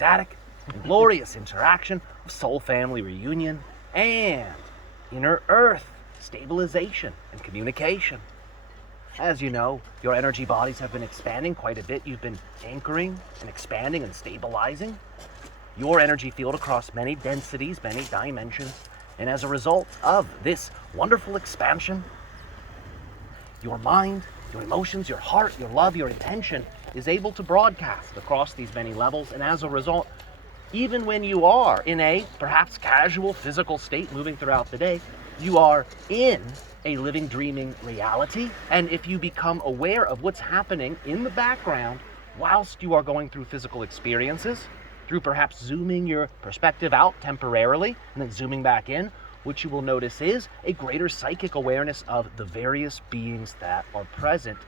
ecstatic and glorious interaction of soul family reunion and inner earth stabilization and communication. As you know, your energy bodies have been expanding quite a bit. You've been anchoring and expanding and stabilizing your energy field across many densities, many dimensions. And as a result of this wonderful expansion, your mind, your emotions, your heart, your love, your intention is able to broadcast across these many levels. And as a result, even when you are in a perhaps casual physical state moving throughout the day, you are in a living, dreaming reality. And if you become aware of what's happening in the background whilst you are going through physical experiences, through perhaps zooming your perspective out temporarily and then zooming back in, what you will notice is a greater psychic awareness of the various beings that are present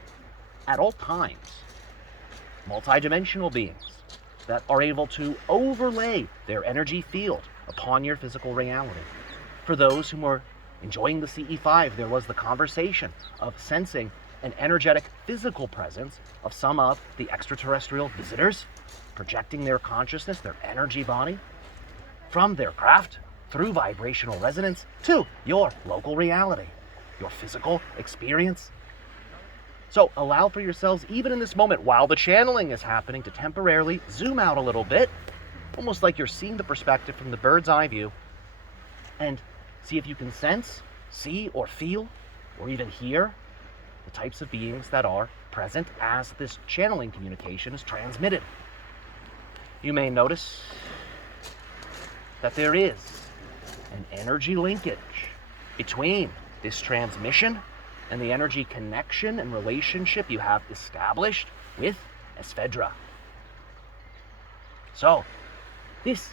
at all times. Multidimensional beings that are able to overlay their energy field upon your physical reality. For those who are enjoying the CE5, there was the conversation of sensing an energetic physical presence of some of the extraterrestrial visitors, projecting their consciousness, their energy body, from their craft through vibrational resonance to your local reality, your physical experience. So allow for yourselves, even in this moment while the channeling is happening, to temporarily zoom out a little bit, almost like you're seeing the perspective from the bird's eye view, and see if you can sense, see, or feel, or even hear the types of beings that are present as this channeling communication is transmitted. You may notice that there is an energy linkage between this transmission and the energy connection and relationship you have established with Es Vedra. So, this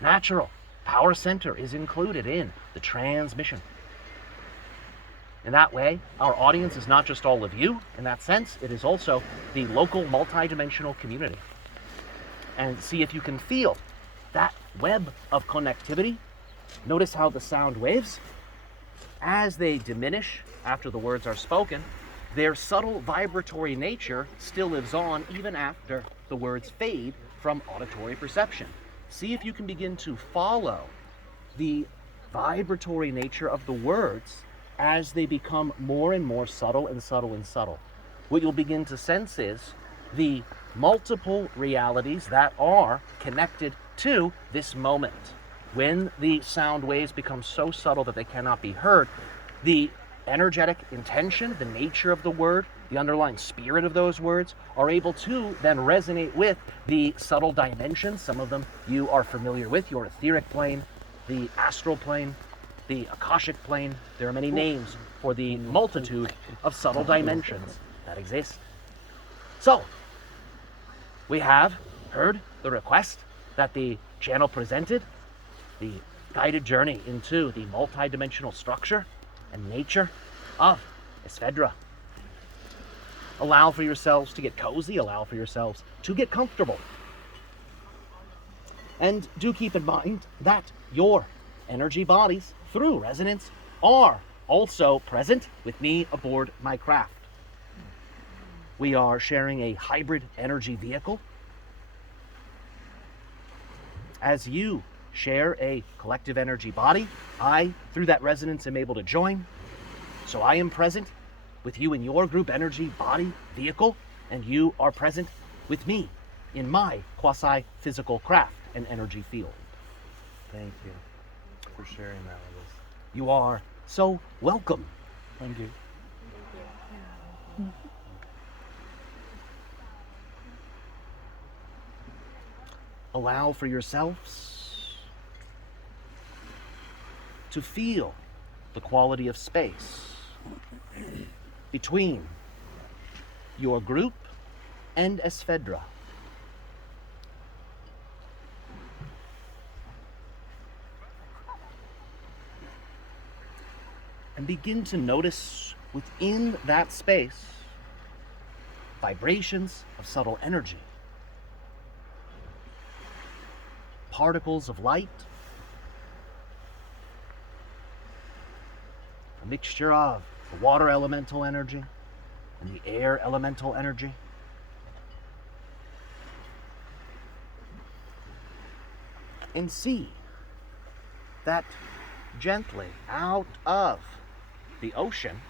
natural power center is included in the transmission. In that way, our audience is not just all of you. In that sense, it is also the local multidimensional community. And see if you can feel that web of connectivity. Notice how the sound waves, as they diminish after the words are spoken, their subtle vibratory nature still lives on even after the words fade from auditory perception. See if you can begin to follow the vibratory nature of the words as they become more and more subtle and subtle and subtle. What you'll begin to sense is the multiple realities that are connected to this moment. When the sound waves become so subtle that they cannot be heard, the energetic intention, the nature of the word, the underlying spirit of those words are able to then resonate with the subtle dimensions. Some of them you are familiar with, your etheric plane, the astral plane, the Akashic plane. There are many names for the multitude of subtle dimensions that exist. So, we have heard the request that the channel presented, the guided journey into the multidimensional structure and nature of Es Vedra. Allow for yourselves to get cozy, allow for yourselves to get comfortable. And do keep in mind that your energy bodies, through resonance, are also present with me aboard my craft. We are sharing a hybrid energy vehicle. As you share a collective energy body, I, through that resonance, am able to join. So I am present with you in your group energy body vehicle, and you are present with me in my quasi-physical craft and energy field. Thank you for sharing that with us. You are so welcome. Thank you. Allow for yourselves to feel the quality of space between your group and Es Vedra. And begin to notice within that space vibrations of subtle energy, particles of light, a mixture of the water elemental energy and the air elemental energy. and see that gently out of the ocean,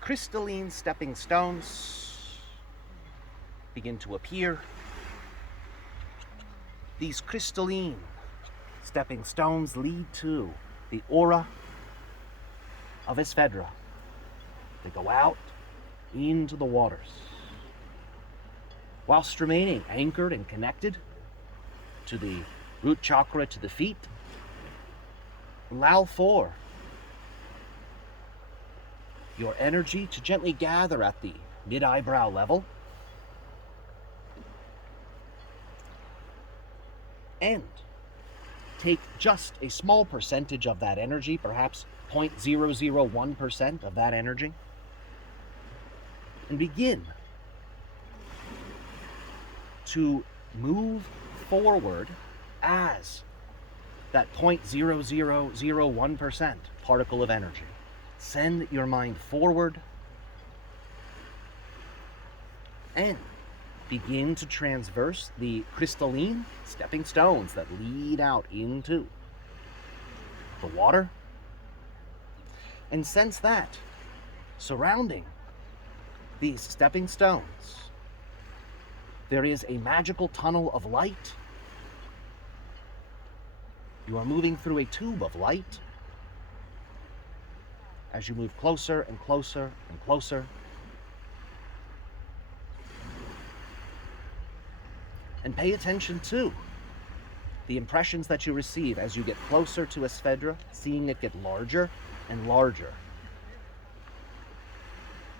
crystalline stepping stones begin to appear. These crystalline stepping stones lead to the aura of Es Vedra. They go out into the waters, whilst remaining anchored and connected to the root chakra, to the feet. Allow for your energy to gently gather at the mid-eyebrow level, and take just a small percentage of that energy, perhaps 0.001% of that energy, and begin to move forward as that 0.0001% particle of energy. Send your mind forward and begin to transverse the crystalline stepping stones that lead out into the water, and sense that surrounding these stepping stones there is a magical tunnel of light. You are moving through a tube of light. As you move closer and closer and closer, and pay attention to the impressions that you receive as you get closer to Es Vedra, seeing it get larger and larger.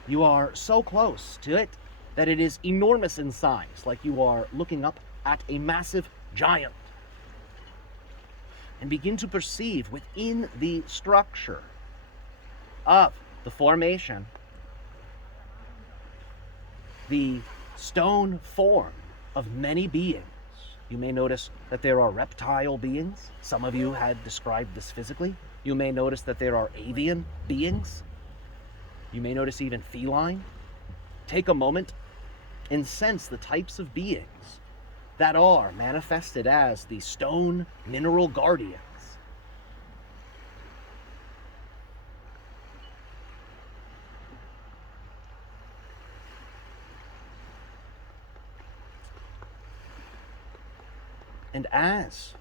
You are so close to it that it is enormous in size, like you are looking up at a massive giant. And begin to perceive within the structure of the formation the stone form of many beings. You may notice that there are reptile beings. Some of you had described this physically. You may notice that there are avian beings. You may notice even feline. Take a moment and sense the types of beings that are manifested as the stone mineral guardians. And as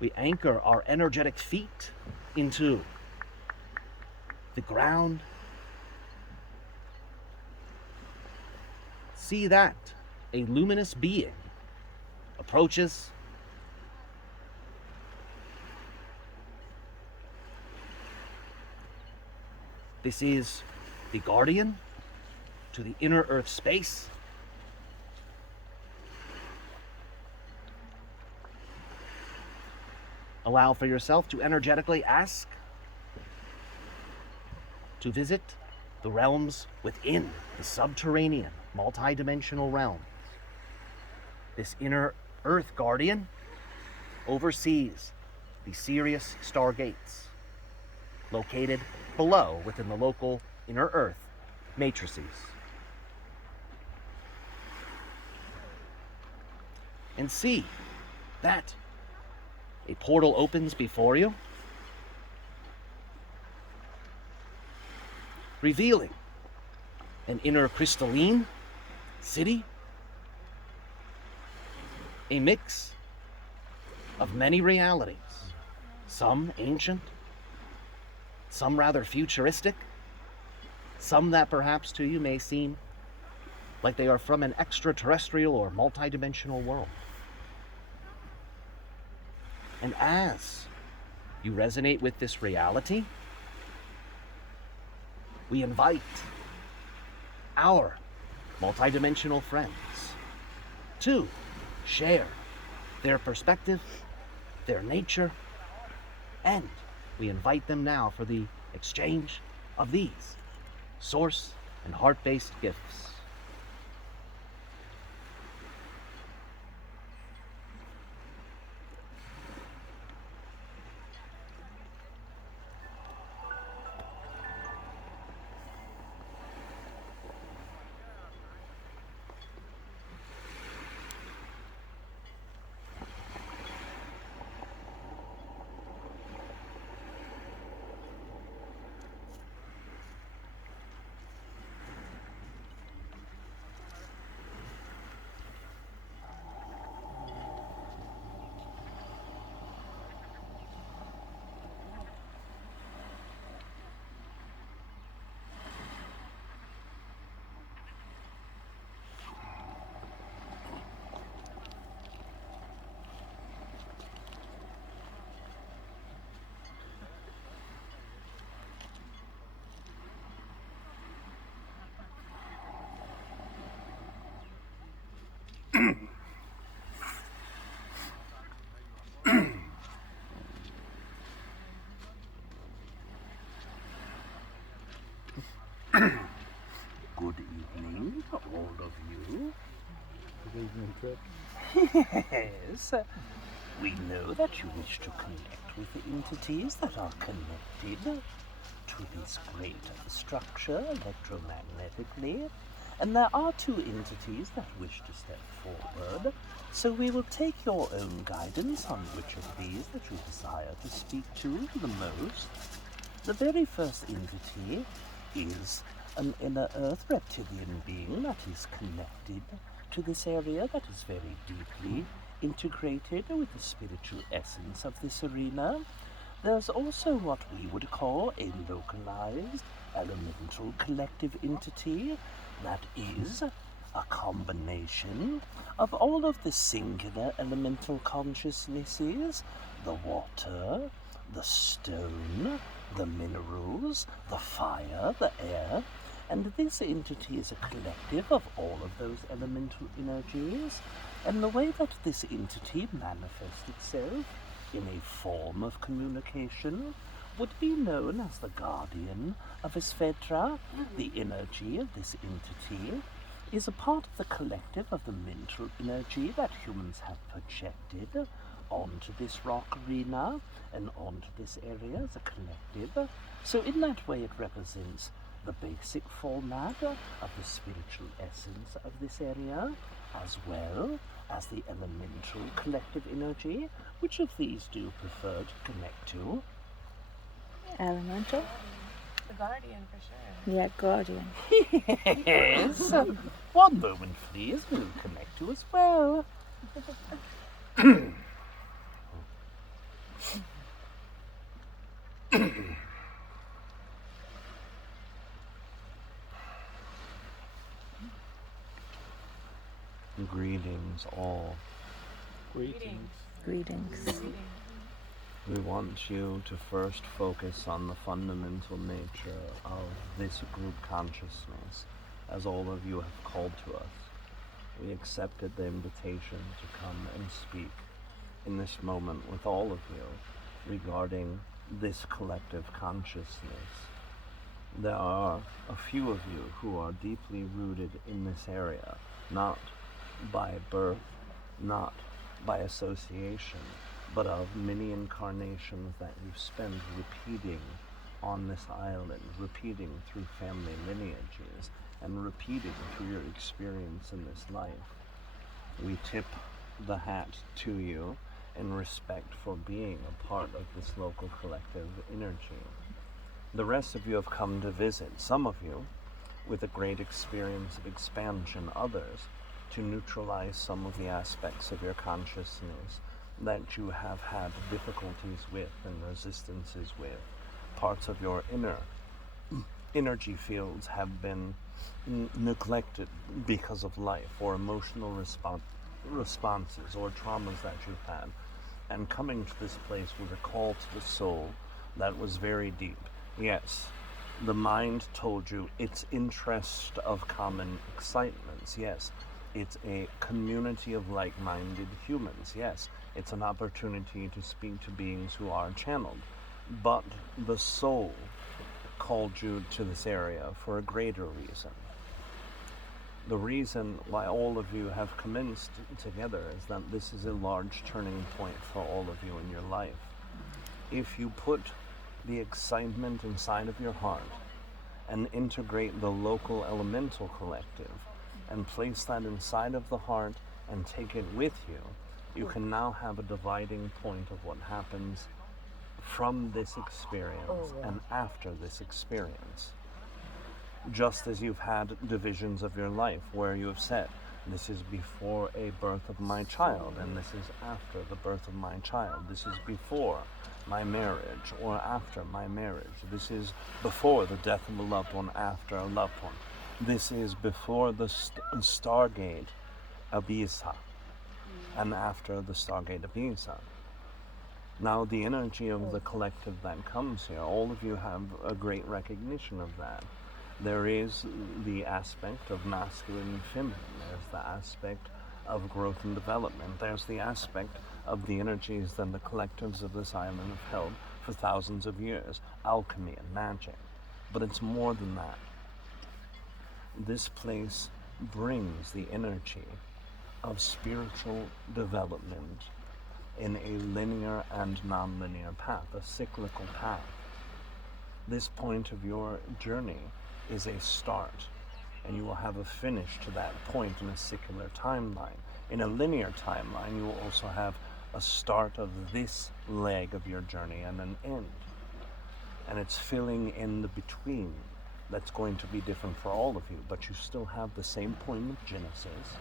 we anchor our energetic feet into the ground, see that a luminous being approaches. This is the guardian to the inner earth space. Allow for yourself to energetically ask to visit the realms within the subterranean, multi-dimensional realms. This inner earth guardian oversees the Sirius stargates located below within the local inner earth matrices. And see that a portal opens before you, revealing an inner crystalline city, a mix of many realities, some ancient, some rather futuristic, some that perhaps to you may seem like they are from an extraterrestrial or multidimensional world. And as you resonate with this reality, we invite our multidimensional friends to share their perspective, their nature, and we invite them now for the exchange of these source and heart-based gifts. Good evening, all of you. Good evening, Trip. Yes, we know that you wish to connect with the entities that are connected to this great structure electromagnetically, and there are two entities that wish to step forward, so we will take your own guidance on which of these that you desire to speak to the most. The very first entity is an inner earth reptilian being that is connected to this area, that is very deeply integrated with the spiritual essence of this arena. There's also what we would call a localized elemental collective entity that is a combination of all of the singular elemental consciousnesses: the water, the stone, the minerals, the fire, the air, and this entity is a collective of all of those elemental energies, and the way that this entity manifests itself in a form of communication would be known as the guardian of Es Vedra. The energy of this entity is a part of the collective of the mental energy that humans have projected onto this rock arena and onto this area as a collective. So in that way it represents the basic format of the spiritual essence of this area, as well as the elemental collective energy. Which of these do you prefer to connect to? Elemental? The guardian, for sure. Yeah, guardian. Yes. One moment, please. We'll connect to as well. Greetings, all. Greetings. Greetings. We want you to first focus on the fundamental nature of this group consciousness, as all of you have called to us. We accepted the invitation to come and speak in this moment with all of you regarding this collective consciousness. There are a few of you who are deeply rooted in this area, not by birth, not by association, but of many incarnations that you spend repeating on this island, repeating through family lineages, and repeating through your experience in this life. We tip the hat to you in respect for being a part of this local collective energy. The rest of you have come to visit, some of you with a great experience of expansion, others to neutralize some of the aspects of your consciousness that you have had difficulties with and resistances with. Parts of your inner energy fields have been neglected because of life, or emotional responses or traumas that you've had. And coming to this place was a call to the soul that was very deep. Yes, the mind told you its interest of common excitements. Yes, it's a community of like-minded humans. Yes, it's an opportunity to speak to beings who are channeled. But the soul called you to this area for a greater reason. The reason why all of you have commenced together is that this is a large turning point for all of you in your life. If you put the excitement inside of your heart and integrate the local elemental collective and place that inside of the heart and take it with you, you can now have a dividing point of what happens from this experience and after this experience. Just as you've had divisions of your life where you have said, this is before a birth of my child, and this is after the birth of my child. This is before my marriage or after my marriage. This is before the death of a loved one, after a loved one. This is before the Stargate Ibiza and after the Stargate Ibiza. Now the energy of the collective that comes here, all of you have a great recognition of that. There is the aspect of masculine and feminine. There's the aspect of growth and development. There's the aspect of the energies that the collectives of this island have held for thousands of years, alchemy and magic. But it's more than that. This place brings the energy of spiritual development in a linear and non-linear path, a cyclical path. This point of your journey is a start, and you will have a finish to that point in a secular timeline. In a linear timeline, you will also have a start of this leg of your journey and an end. And it's filling in the between that's going to be different for all of you, but you still have the same point of genesis,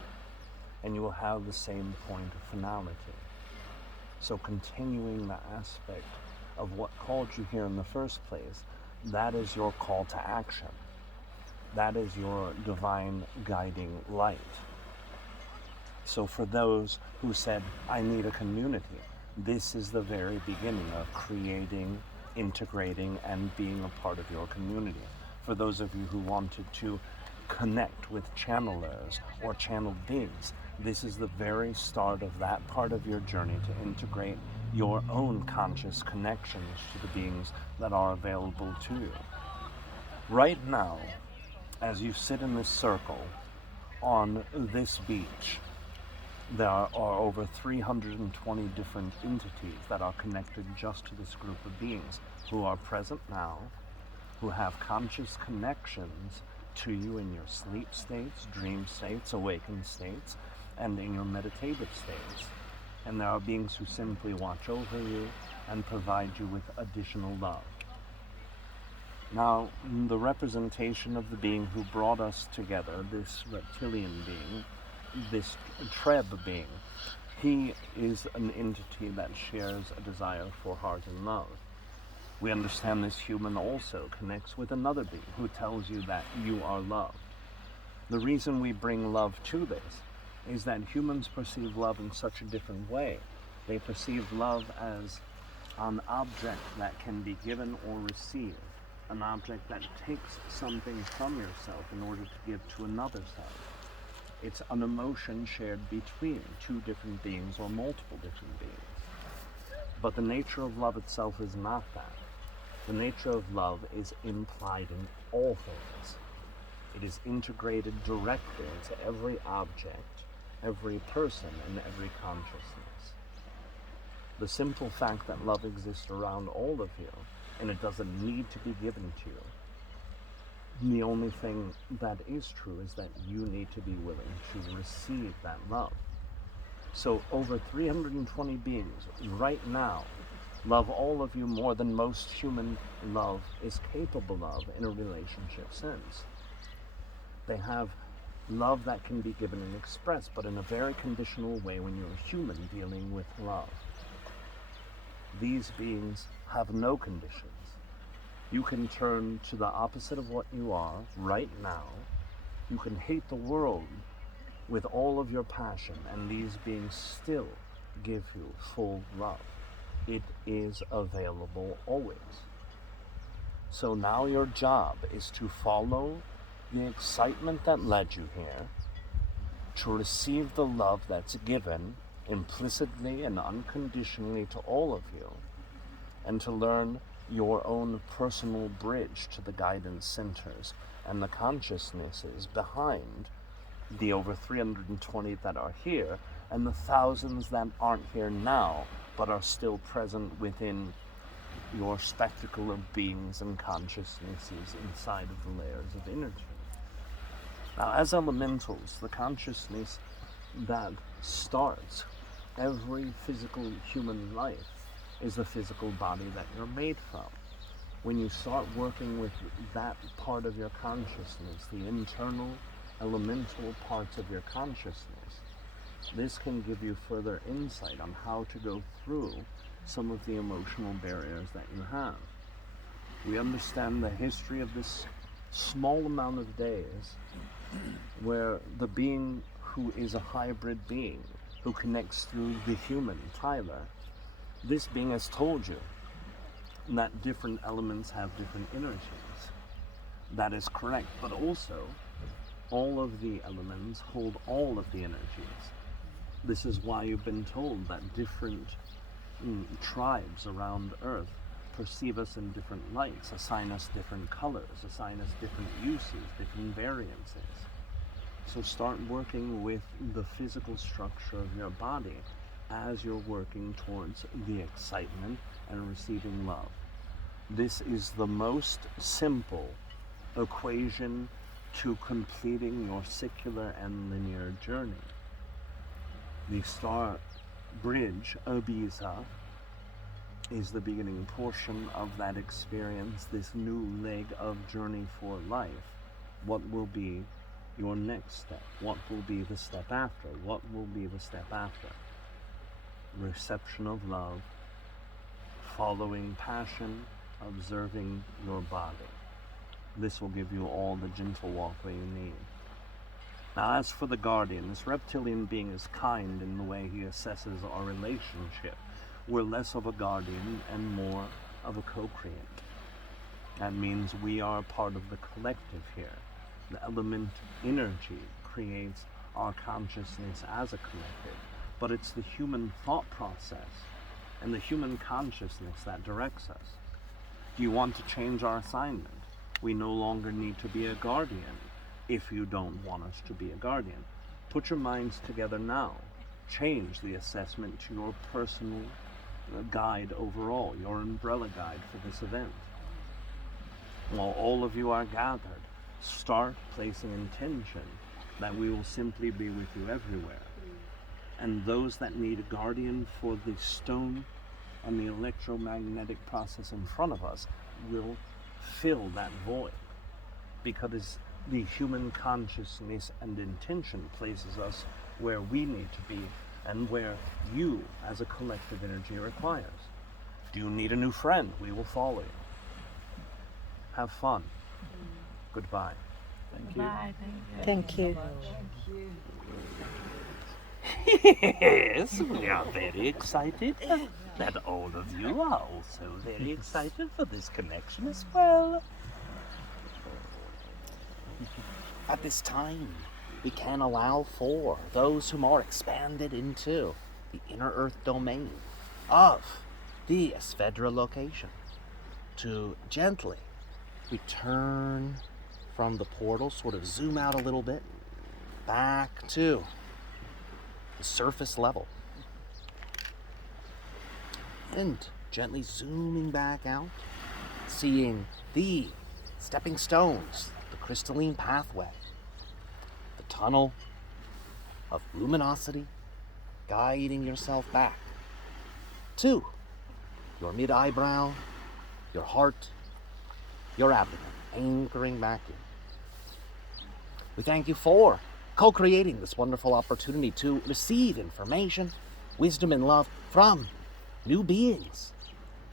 and you will have the same point of finality. So continuing the aspect of what called you here in the first place, that is your call to action. That is your divine guiding light. So for those who said, I need a community, this is the very beginning of creating, integrating, and being a part of your community. For those of you who wanted to connect with channelers or channeled beings, this is the very start of that part of your journey to integrate your own conscious connections to the beings that are available to you. Right now, as you sit in this circle on this beach, there are over 320 different entities that are connected just to this group of beings who are present now, who have conscious connections to you in your sleep states, dream states, awakened states, and in your meditative states. And there are beings who simply watch over you and provide you with additional love. Now, the representation of the being who brought us together, this reptilian being, this Treb being, he is an entity that shares a desire for heart and love. We understand this human also connects with another being who tells you that you are loved. The reason we bring love to this is that humans perceive love in such a different way. They perceive love as an object that can be given or received, an object that takes something from yourself in order to give to another self. It's an emotion shared between two different beings or multiple different beings. But the nature of love itself is not that. The nature of love is implied in all things. It is integrated directly into every object, every person, and every consciousness. The simple fact that love exists around all of you, and it doesn't need to be given to you. The only thing that is true is that you need to be willing to receive that love. So over 320 beings right now love all of you more than most human love is capable of in a relationship sense. They have love that can be given and expressed, but in a very conditional way when you're a human dealing with love. These beings have no conditions. You can turn to the opposite of what you are right now. You can hate the world with all of your passion, and these beings still give you full love. It is available always. So now your job is to follow the excitement that led you here, to receive the love that's given implicitly and unconditionally to all of you, and to learn your own personal bridge to the guidance centers and the consciousnesses behind the over 320 that are here and the thousands that aren't here now but are still present within your spectacle of beings and consciousnesses inside of the layers of energy. Now, as elementals, the consciousness that starts every physical human life is the physical body that you're made from. When you start working with that part of your consciousness, the internal elemental parts of your consciousness, this can give you further insight on how to go through some of the emotional barriers that you have. We understand the history of this small amount of days where the being who is a hybrid being, who connects through the human, Tyler, this being has told you that different elements have different energies. That is correct, but also all of the elements hold all of the energies. This is why you've been told that different tribes around Earth perceive us in different lights, assign us different colors, assign us different uses, different variances. So start working with the physical structure of your body as you're working towards the excitement and receiving love. This is the most simple equation to completing your secular and linear journey. The star bridge, Ibiza, is the beginning portion of that experience, this new leg of journey for life. What will be your next step? What will be the step after? What will be the step after? Reception of love, following passion, observing your body. This will give you all the gentle walkway you need. Now, as for the guardian, this reptilian being is kind in the way he assesses our relationship. We're less of a guardian and more of a co-creant. That means we are part of the collective here. The element energy creates our consciousness as a collective, but it's the human thought process and the human consciousness that directs us. Do you want to change our assignment? We no longer need to be a guardian if you don't want us to be a guardian. Put your minds together now. Change the assessment to your personal guide overall, your umbrella guide for this event. While all of you are gathered, start placing intention that we will simply be with you everywhere. And those that need a guardian for the stone and the electromagnetic process in front of us will fill that void, because the human consciousness and intention places us where we need to be and where you as a collective energy requires. Do you need a new friend? We will follow you. Have fun. Goodbye. Thank you. Bye. Thank you. Yes, we are very excited that all of you are also very excited for this connection as well. At this time, we can allow for those whom are expanded into the inner earth domain of the Es Vedra location to gently return from the portal, sort of zoom out a little bit, back to the surface level. And gently zooming back out, seeing the stepping stones, the crystalline pathway, the tunnel of luminosity, guiding yourself back to your mid-eyebrow, your heart, your abdomen, anchoring back in. We thank you for co-creating this wonderful opportunity to receive information, wisdom, and love from new beings.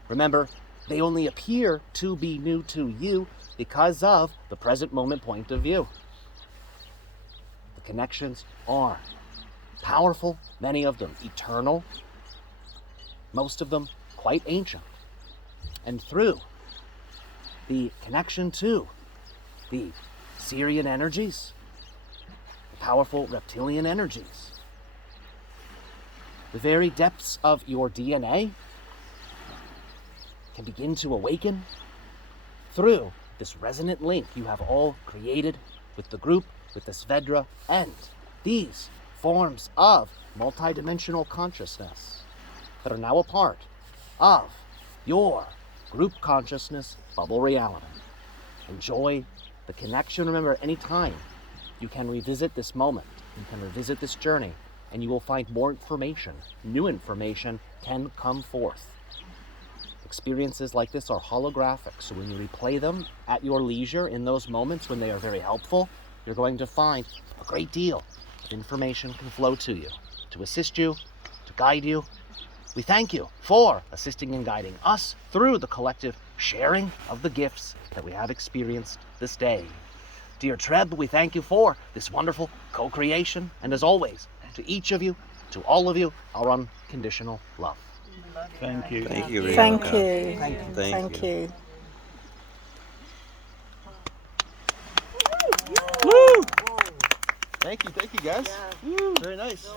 Remember, they only appear to be new to you because of the present moment point of view. The connections are powerful, many of them eternal, most of them quite ancient. And through the connection to the Syrian energies, the powerful reptilian energies, the very depths of your DNA can begin to awaken through this resonant link you have all created with the group, with Es Vedra, and these forms of multidimensional consciousness that are now a part of your group consciousness bubble reality. Enjoy the connection. Remember, anytime you can revisit this moment, you can revisit this journey, and you will find more information, new information can come forth. Experiences like this are holographic, so when you replay them at your leisure in those moments when they are very helpful, you're going to find a great deal of information can flow to you, to assist you, to guide you. We thank you for assisting and guiding us through the collective sharing of the gifts that we have experienced this day. Dear Treb, we thank you for this wonderful co-creation, and as always, to each of you, to all of you, our unconditional love. Thank you. Thank you. Thank Rihanna. you. Thank you. Woo! Thank you guys. Woo. Very nice.